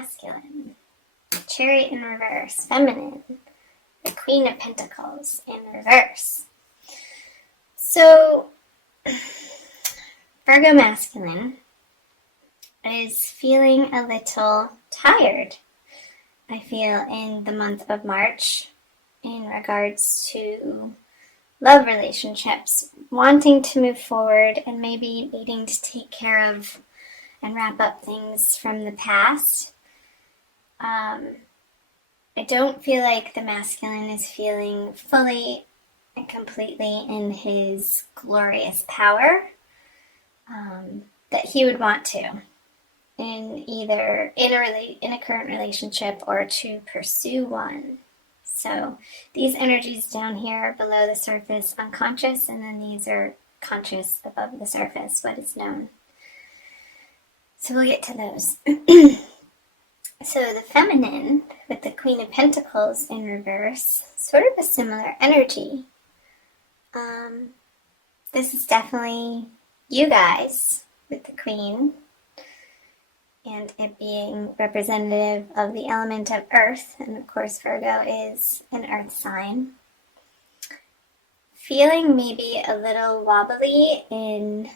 masculine, Chariot in reverse, feminine, the Queen of Pentacles in reverse. So, Virgo masculine is feeling a little tired, I feel, in the month of March in regards to love relationships, wanting to move forward and maybe needing to take care of and wrap up things from the past. I don't feel like the masculine is feeling fully and completely in his glorious power that he would want to in either in a current relationship or to pursue one. So these energies down here are below the surface, unconscious, and then these are conscious above the surface, what is known. So we'll get to those. So the feminine, with the Queen of Pentacles in reverse, sort of a similar energy. This is definitely you guys with the Queen, and it being representative of the element of Earth, and of course Virgo is an Earth sign. Feeling maybe a little wobbly in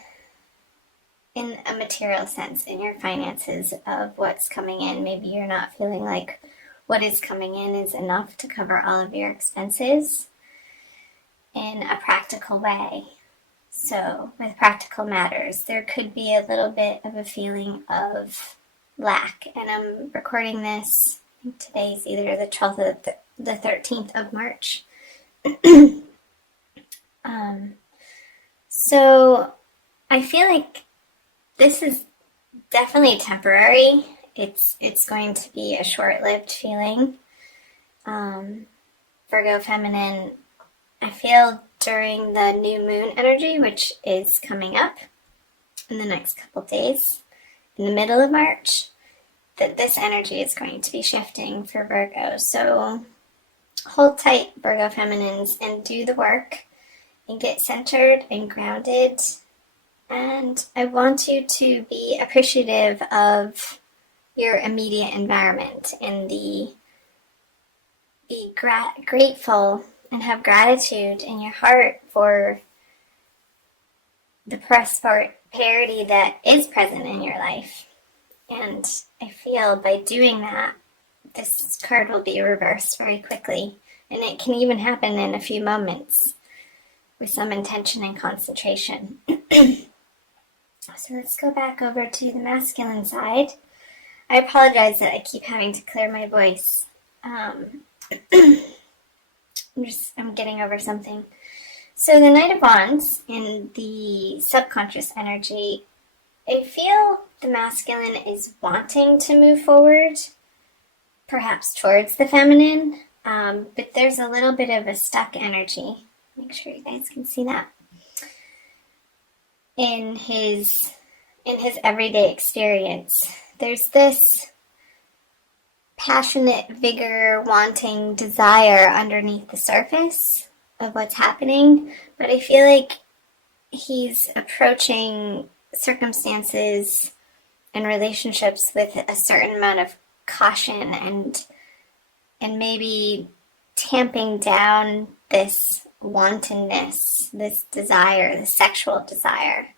a material sense in your finances of what's coming in. Maybe you're not feeling like what is coming in is enough to cover all of your expenses in a practical way. So with practical matters, there could be a little bit of a feeling of lack. And I'm recording this, I think today's either the 12th or the 13th of March. So I feel like this is definitely temporary. It's going to be a short-lived feeling. Virgo feminine, I feel during the new moon energy, which is coming up in the next couple days, in the middle of March, that this energy is going to be shifting for Virgo. So hold tight, Virgo feminines, and do the work and get centered and grounded. And I want you to be appreciative of your immediate environment and be grateful and have gratitude in your heart for the prosperity that is present in your life. And I feel by doing that, this card will be reversed very quickly. And it can even happen in a few moments with some intention and concentration. So let's go back over to the masculine side. I apologize that I keep having to clear my voice. I'm getting over something. So the Knight of Wands in the subconscious energy, I feel the masculine is wanting to move forward, perhaps towards the feminine, but there's a little bit of a stuck energy. Make sure you guys can see that. In his everyday experience, there's this passionate vigor, wanting desire underneath the surface of what's happening, but I feel like he's approaching circumstances and relationships with a certain amount of caution and maybe tamping down this wantonness, this desire, the sexual desire,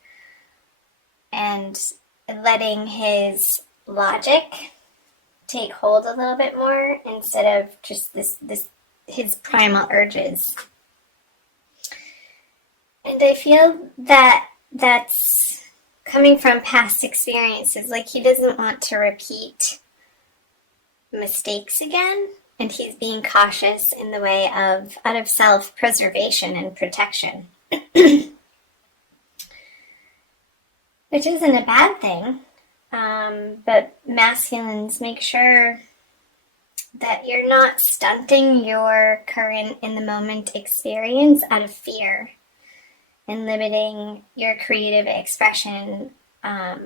and letting his logic take hold a little bit more instead of just his primal urges. And I feel that that's coming from past experiences, like he doesn't want to repeat mistakes again, and he's being cautious in the way of out of self-preservation and protection. Which isn't a bad thing, but masculines, make sure that you're not stunting your current in-the-moment experience out of fear and limiting your creative expression out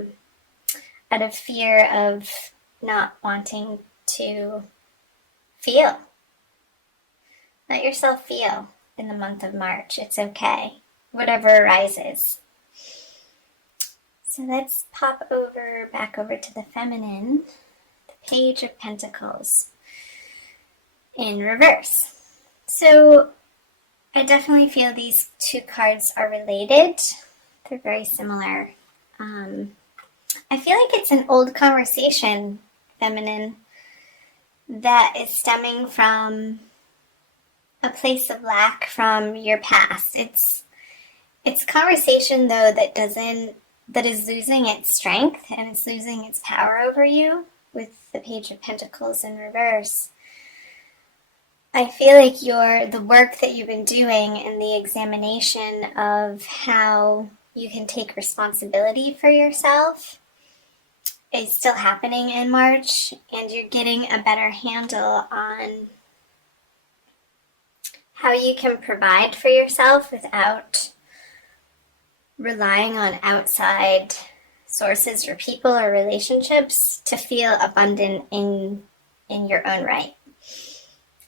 of fear of not wanting to feel. Let yourself feel in the month of March. It's okay. Whatever arises. So let's pop back over to the feminine, the Page of Pentacles in reverse. So I definitely feel these two cards are related. They're very similar. I feel like it's an old conversation, feminine, that is stemming from a place of lack from your past. It's conversation though that is losing its strength and it's losing its power over you with the Page of Pentacles in reverse. I feel like the work that you've been doing and the examination of how you can take responsibility for yourself is still happening in March, and you're getting a better handle on how you can provide for yourself without relying on outside sources or people or relationships to feel abundant in your own right.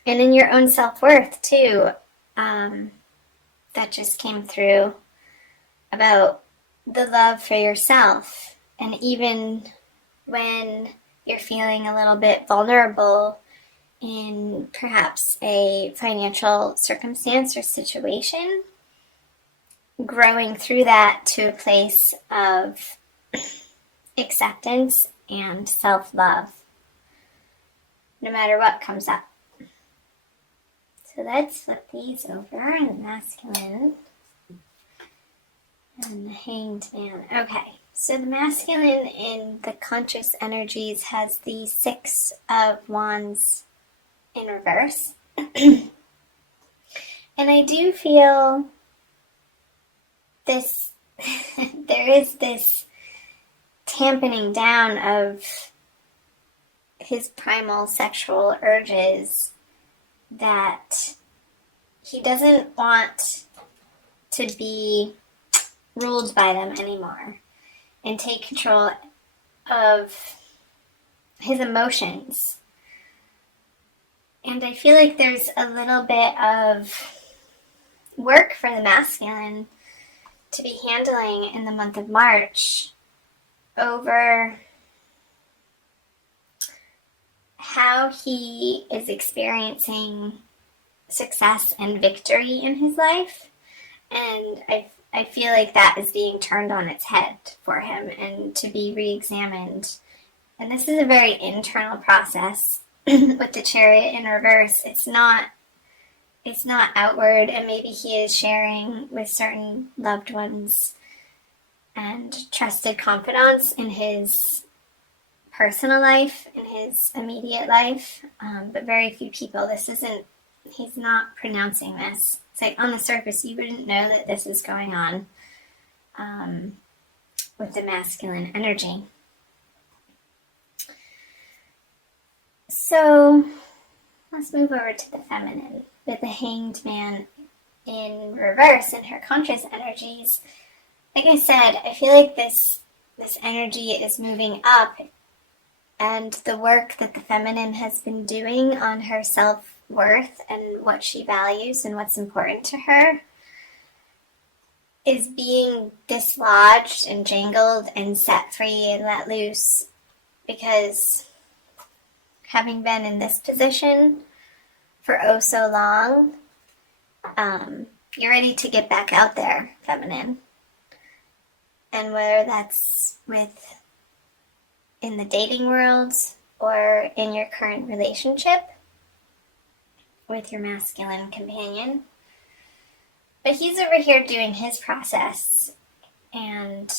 And in your own self-worth, too. That just came through about the love for yourself. And even when you're feeling a little bit vulnerable in perhaps a financial circumstance or situation, growing through that to a place of acceptance and self-love, no matter what comes up. So let's flip these over, the masculine and the Hanged Man. Okay, so the masculine in the conscious energies has the Six of Wands in reverse. And I do feel this, there is this tamping down of his primal sexual urges, that he doesn't want to be ruled by them anymore and take control of his emotions. And I feel like there's a little bit of work for the masculine to be handling in the month of March over how he is experiencing success and victory in his life. And I feel like that is being turned on its head for him and to be re-examined. And this is a very internal process with the Chariot in reverse. It's not outward, and maybe he is sharing with certain loved ones and trusted confidants in his personal life, in his immediate life, but very few people. He's not pronouncing this. It's like on the surface, you wouldn't know that this is going on with the masculine energy. So let's move over to the feminine with the Hanged Man in reverse in her conscious energies. Like I said, I feel like this energy is moving up, and the work that the feminine has been doing on her self-worth and what she values and what's important to her is being dislodged and jangled and set free and let loose, because having been in this position for oh so long, you're ready to get back out there, feminine. And whether that's in the dating world or in your current relationship with your masculine companion. But he's over here doing his process, and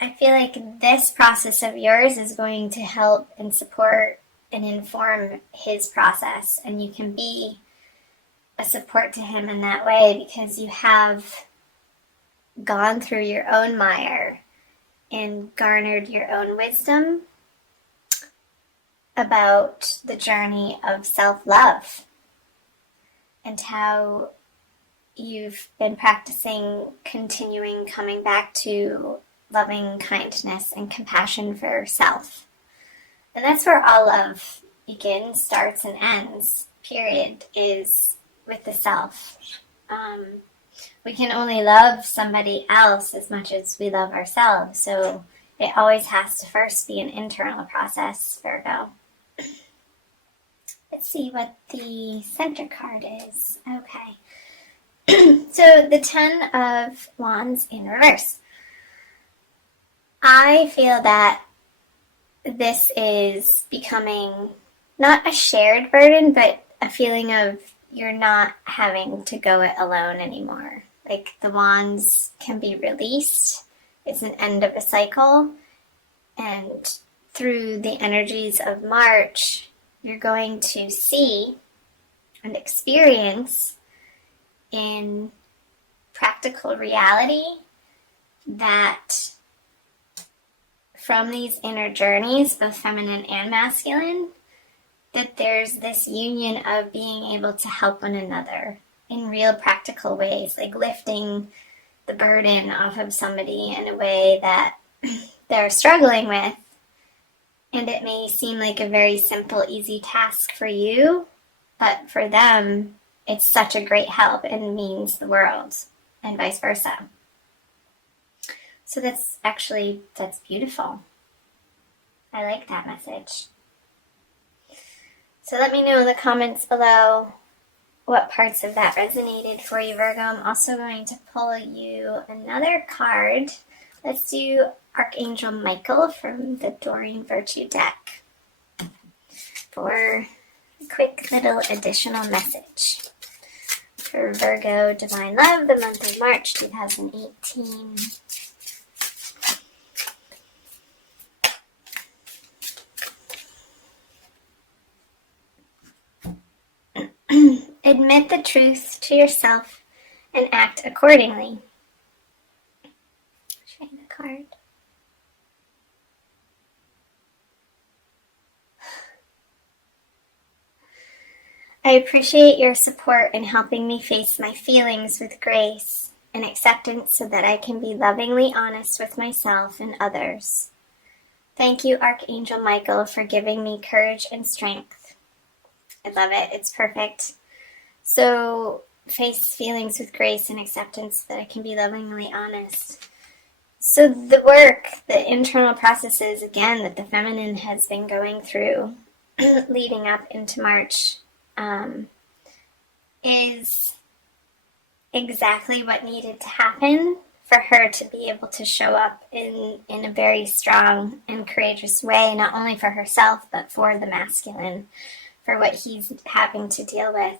I feel like this process of yours is going to help and support and inform his process, and you can be a support to him in that way because you have gone through your own mire and garnered your own wisdom about the journey of self-love and how you've been practicing continuing coming back to loving kindness and compassion for yourself. And that's where all love begins, starts, and ends, period, is with the self. We can only love somebody else as much as we love ourselves, so it always has to first be an internal process, Virgo. Let's see what the center card is. Okay. So the Ten of Wands in reverse. I feel that this is becoming not a shared burden, but a feeling of you're not having to go it alone anymore. Like the wands can be released. It's an end of a cycle. And through the energies of March, you're going to see and experience in practical reality that from these inner journeys, both feminine and masculine, that there's this union of being able to help one another in real practical ways, like lifting the burden off of somebody in a way that they're struggling with. And it may seem like a very simple, easy task for you, but for them, it's such a great help and means the world, and vice versa. So that's beautiful. I like that message. So let me know in the comments below what parts of that resonated for you, Virgo. I'm also going to pull you another card. Let's do Archangel Michael from the Doreen Virtue deck for a quick little additional message for Virgo Divine Love, the month of March 2018. Admit the truth to yourself and act accordingly. Show you the card. I appreciate your support in helping me face my feelings with grace and acceptance so that I can be lovingly honest with myself and others. Thank you, Archangel Michael, for giving me courage and strength. I love it. It's perfect. So, face feelings with grace and acceptance so that I can be lovingly honest. So the work, the internal processes, again, that the feminine has been going through leading up into March is exactly what needed to happen for her to be able to show up in a very strong and courageous way, not only for herself, but for the masculine, for what he's having to deal with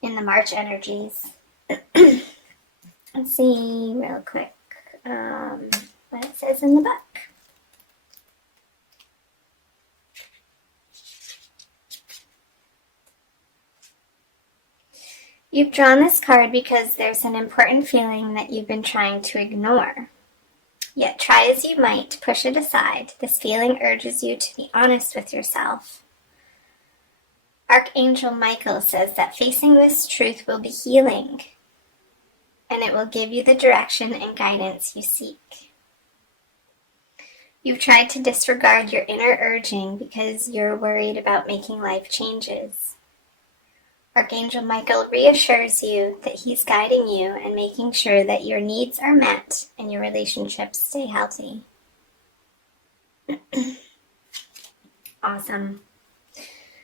in the March energies. Let's see real quick what it says in the book. You've drawn this card because there's an important feeling that you've been trying to ignore. Yet try as you might to push it aside, this feeling urges you to be honest with yourself. Archangel Michael says that facing this truth will be healing, and it will give you the direction and guidance you seek. You've tried to disregard your inner urging because you're worried about making life changes. Archangel Michael reassures you that he's guiding you and making sure that your needs are met and your relationships stay healthy. Awesome.